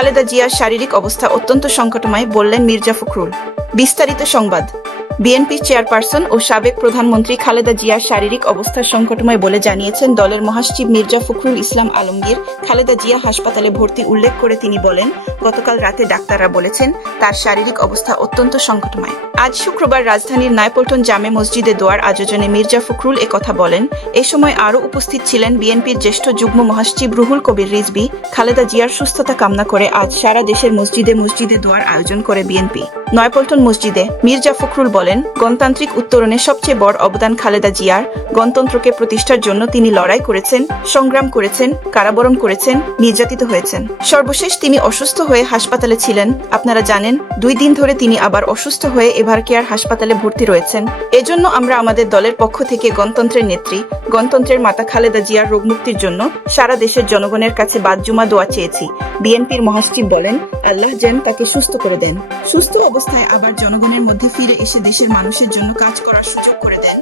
খালেদা জিয়ার শারীরিক অবস্থা অত্যন্ত সংকটময়, বললেন মির্জা ফখরুল। বিস্তারিত সংবাদ। বিএনপি চেয়ারপারসন ও সাবেক প্রধানমন্ত্রী খালেদা জিয়ার শারীরিক অবস্থা সংকটময় বলে জানিয়েছেন দলের মহাসচিব মির্জা ফখরুল ইসলাম আলমগীর। খালেদা জিয়া হাসপাতালে ভর্তি উল্লেখ করে তিনি বলেন, গতকাল রাতে ডাক্তাররা বলেছেন, তার শারীরিক অবস্থা অত্যন্ত সংকটময়। আজ শুক্রবার রাজধানীর নায়পল্টন জামে মসজিদে দোয়ার আয়োজনে মির্জা ফখরুল একথা বলেন। এ সময় আরও উপস্থিত ছিলেন বিএনপির জ্যেষ্ঠ যুগ্ম মহাসচিব রুহুল কবির রিজবি খালেদা জিয়ার সুস্থতা কামনা করে আজ সারা দেশের মসজিদে মসজিদে দোয়ার আয়োজন করে বিএনপি। নয়পল্টন মসজিদে মির্জা ফখরুল বলেন, গণতান্ত্রিক উত্তরণে সবচেয়ে বড় অবদান খালেদা জিয়ার। গণতন্ত্রকে প্রতিষ্ঠার জন্য তিনি লড়াই করেছেন, সংগ্রাম করেছেন, কারাবরণ করেছেন, নির্যাতিত হয়েছেন। সর্বশেষ তিনি অসুস্থ হয়ে হাসপাতালে ছিলেন। আপনারা জানেন, দুই দিন ধরে তিনি আবার অসুস্থ হয়ে এভার কেয়ার হাসপাতালে ভর্তি রয়েছেন। এজন্য আমরা আমাদের দলের পক্ষ থেকে গণতন্ত্রের নেত্রী, গণতন্ত্রের মাতা খালেদা জিয়ার রোগমুক্তির জন্য সারা দেশের জনগণের কাছে বাদজুমা দোয়া চেয়েছি। বিএনপির মহাসচিব বলেন, আল্লাহ যেন তাকে সুস্থ করে দেন। সুস্থ অবস্থায় আবার জনগণের মধ্যে ফিরে এসে দেশের মানুষের জন্য কাজ করার সুযোগ করে দেন।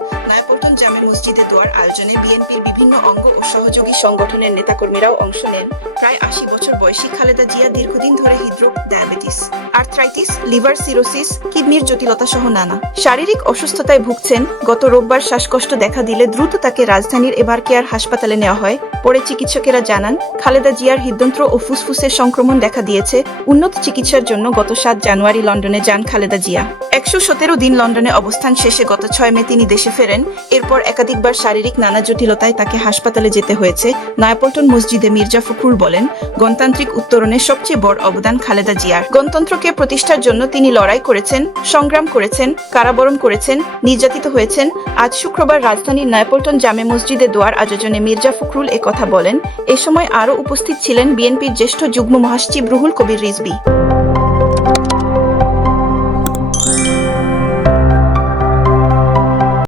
আয়োজনে বিএনপির বিভিন্ন অঙ্গ ও সহযোগী সংগঠনের নেতাকর্মীরাও অংশ নেন। প্রায় আশি বছর বয়সী খালেদা জিয়া দীর্ঘদিন ধরে হৃদরোগ, ডায়াবেটিস, আর্থ্রাইটিস, লিভার সিরোসিস, কিডনির জটিলতা সহ নানা। শারীরিক অসুস্থতায় ভুগছেন। গত রোববার শ্বাসকষ্ট দেখা দিলে দ্রুত তাকে রাজধানীর এবার কেয়ার হাসপাতালে নেওয়া হয়। পরে চিকিৎসকেরা জানান, খালেদা জিয়ার হৃদযন্ত্র ও ফুসফুসের সংক্রমণ দেখা দিয়েছে। উন্নত চিকিৎসার জন্য গত সাত জানুয়ারি লন্ডনে যান খালেদা জিয়া। একশো সতেরো দিন লন্ডনে অবস্থান শেষে গত ছয় মে তিনি দেশে ফেরেন। এরপর একাধিকবার শারীরিক নানা জটিলতায় তাকে হাসপাতালে যেতে হয়েছে। নয়াপল্টন মসজিদে মির্জা ফখরুল বলেন, গণতান্ত্রিক উত্তরণের সবচেয়ে বড় অবদান খালেদা জিয়ার। গণতন্ত্রকে প্রতিষ্ঠার জন্য তিনি লড়াই করেছেন, সংগ্রাম করেছেন, কারাবরণ করেছেন, নির্যাতিত হয়েছেন। আজ শুক্রবার রাজধানীর নয়াপল্টন জামে মসজিদে দোয়ার আয়োজনে মির্জা ফখরুল একথা বলেন, এ সময় আরও উপস্থিত ছিলেন বিএনপির জ্যেষ্ঠ যুগ্ম মহাসচিব রুহুল কবির রিজবি